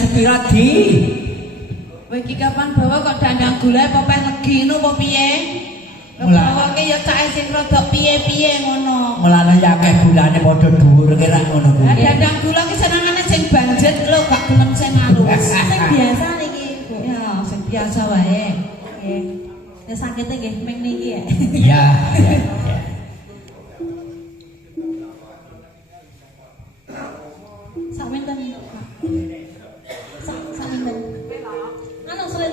sepira di? Kowe iki kapan bawa kok dandang gula apa peh legi ngono apa piye? Bawa ki ya cahe sing rada piye-piye ngono. Mulane ya akeh bulane padha dhuwur kira ngono kuwi. Lah dandang gula ki senengane sing banjet lho gak gelem sing halus. Sing biasa niki. Ya, sing biasa wae. Nggih. Ya sakite nggih ming niki ya. Iya, iya. Sak menten. Pak.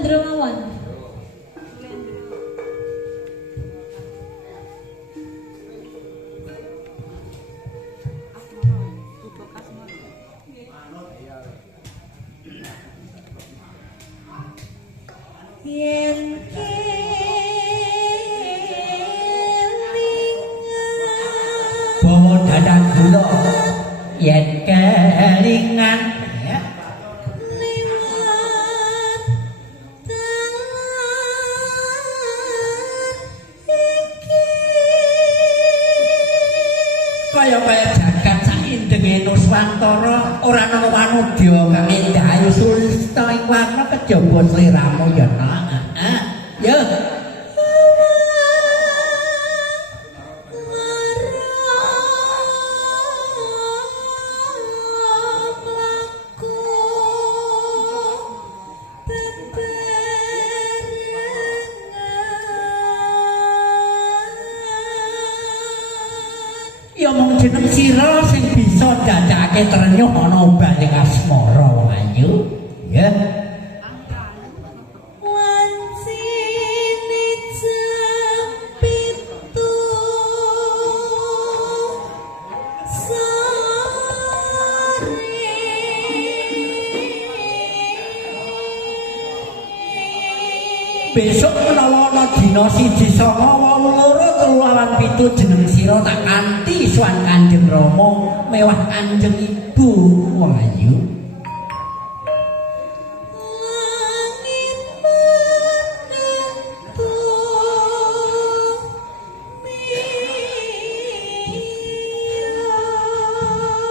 Mawon. Yen kelingan Bawa dadang gula yen kelingan kejaba sliramu ya nak. Ya. Jeneng sira sing bisa dadake trenyuh ana balik asmara wong ayu. Ya. Wancine sanga wolu loro telu lawan pitu jeneng sira tak kanthi suwan Kanjeng Rama mewah Kanjeng Ibu wong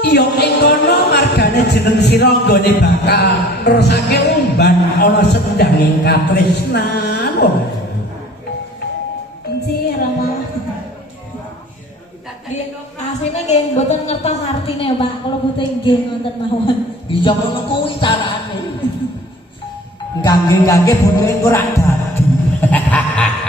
Iya ing kono margane jeneng sira nggone bakal nerusake umban ana sendanging katresnan nggih mboten ngertos artine, Pak. Kalau butuh nggih ngoten mawon. Iya ngono kuwi carane. Gangge-gangge butuhe kurang dadi.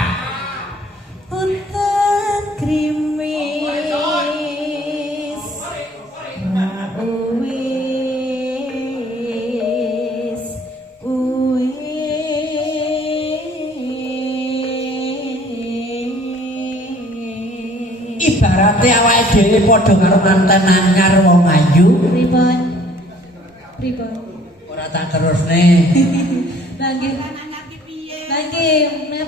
padha karo manten anyar wong ayu. Pripun? Pripun? Ora tak terusne. Lah nggih. Anak piye? Lah nggih,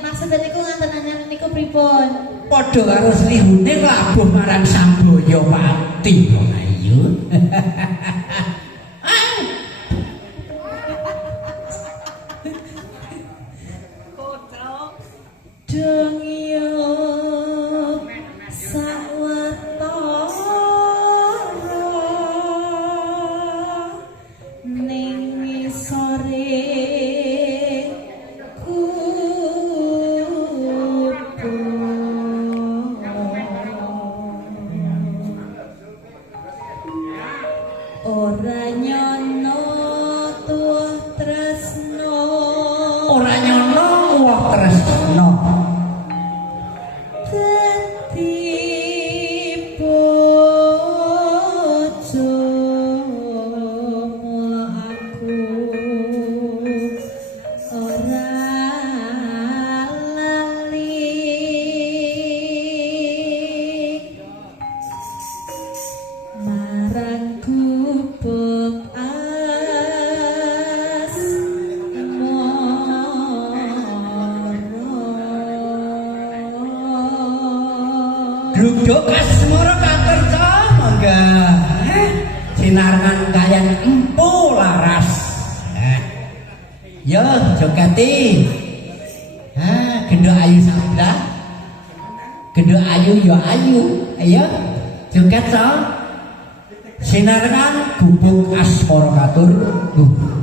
maksud niku ngaten anyar niku pripun? Padha karo Srihune labuh marang Sambaya Pati wong ayu. Jogati. Ha, gendho ayu sabda. Gendho ayu yo ayu. Ayo joget to. Sinarngan gubuk asmara katur. Uh.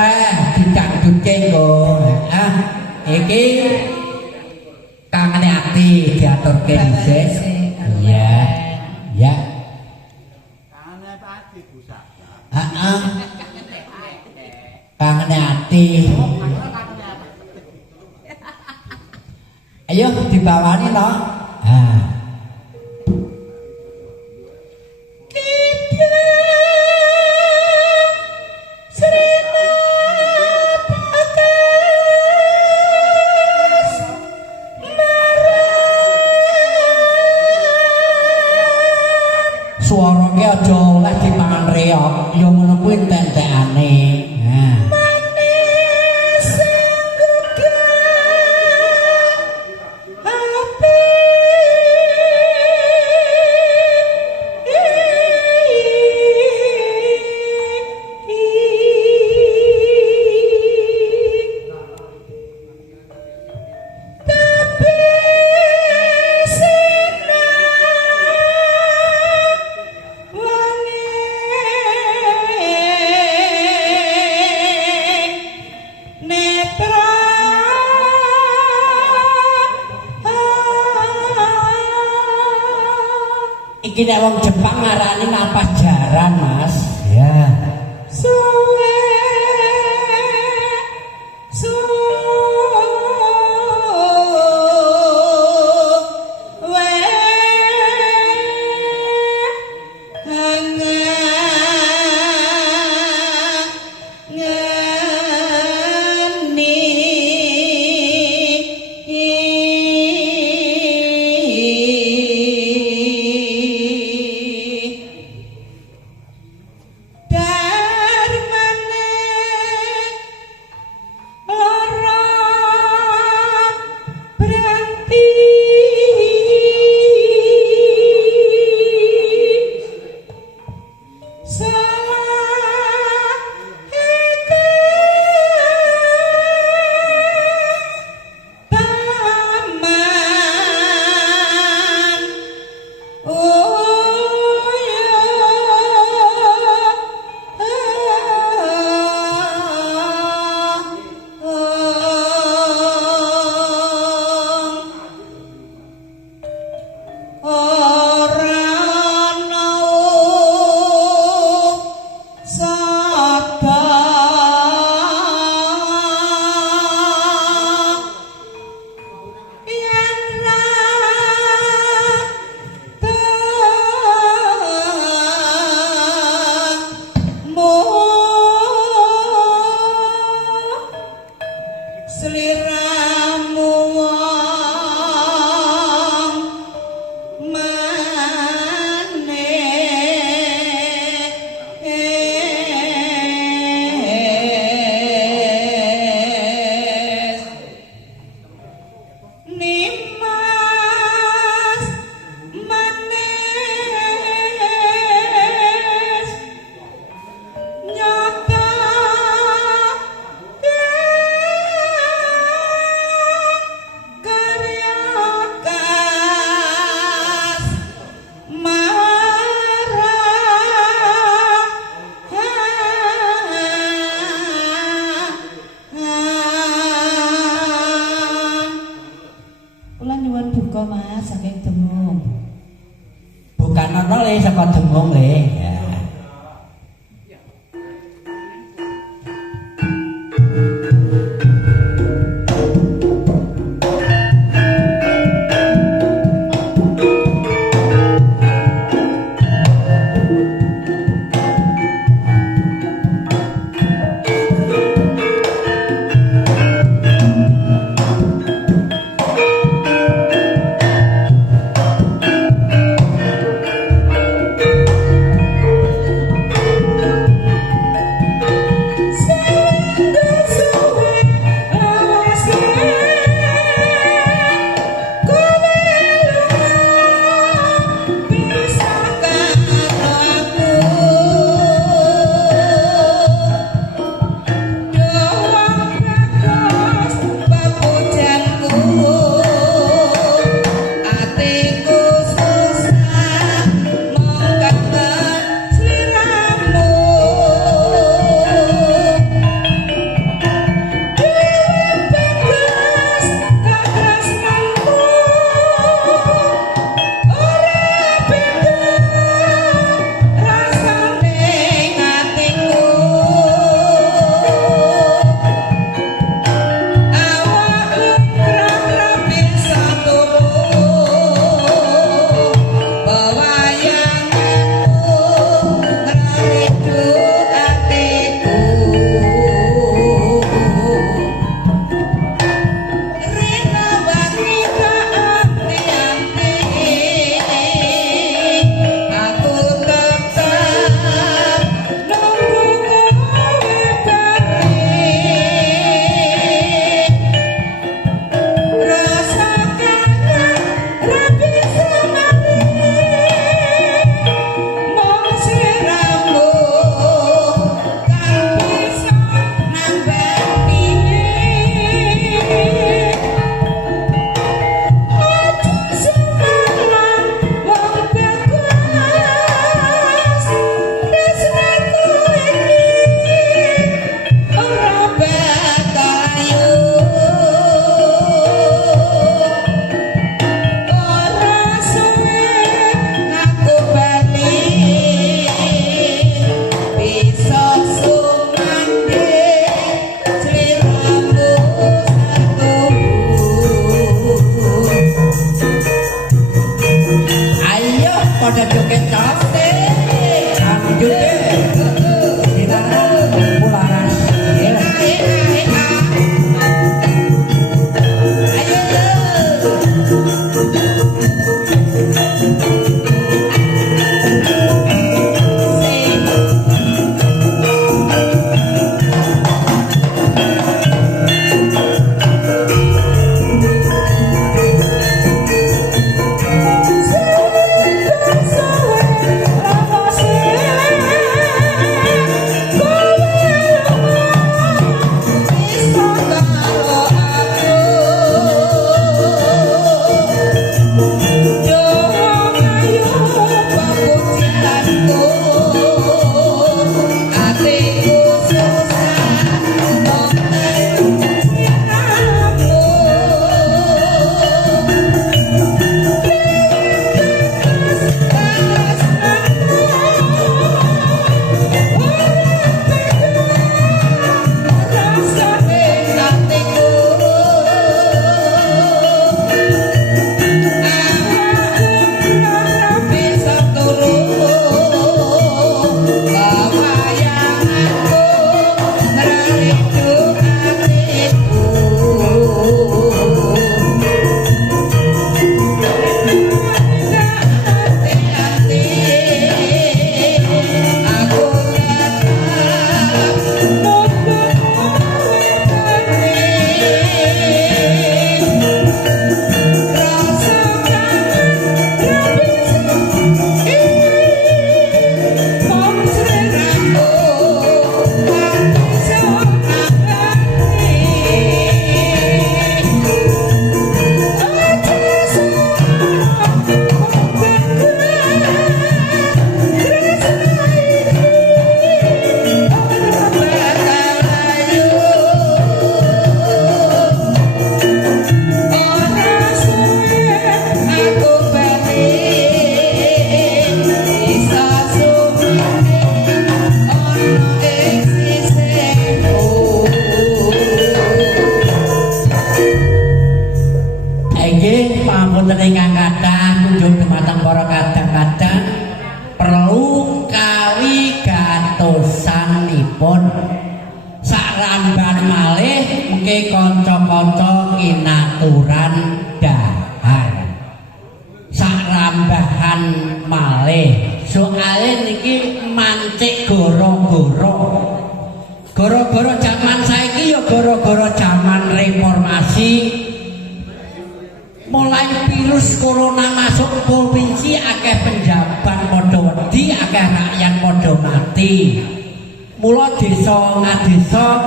weh dicangkut cenggol ah iki kangen ati diaturke ke iya Ya. kangen ati busa ah kangen ati ayo dibawani no.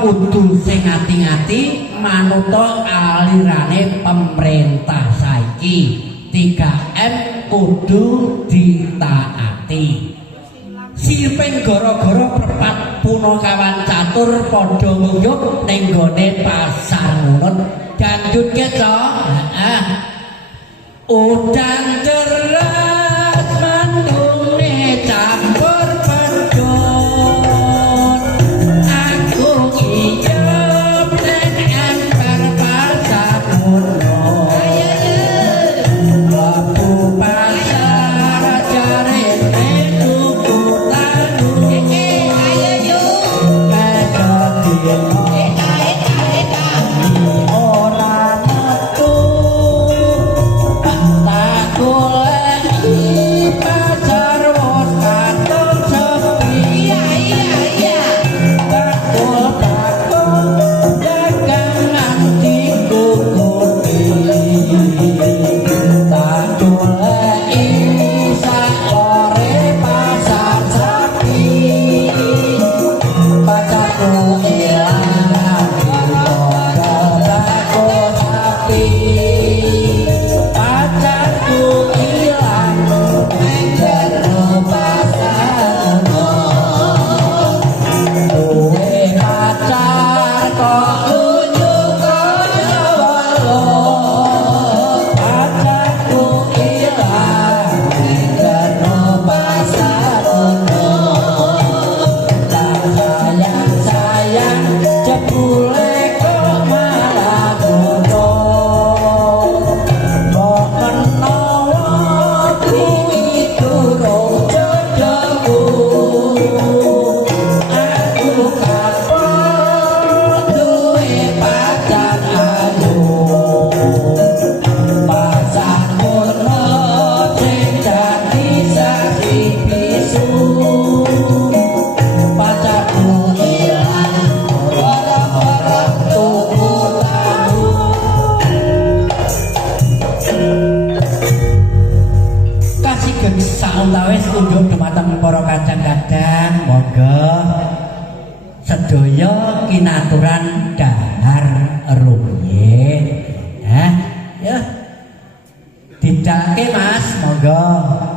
kudu sing ati-ati manuto alirane pemerintah saiki. 3M kudu ditaati. Sirpen gara-gara perpat puno kawan catur podo nguyuk nenggone pasar ngunut. Dan dudke to udang terlalu Ramadan monggo sedaya kinaturan dahar rumiyin. Eh, ya. Didake Mas, monggo.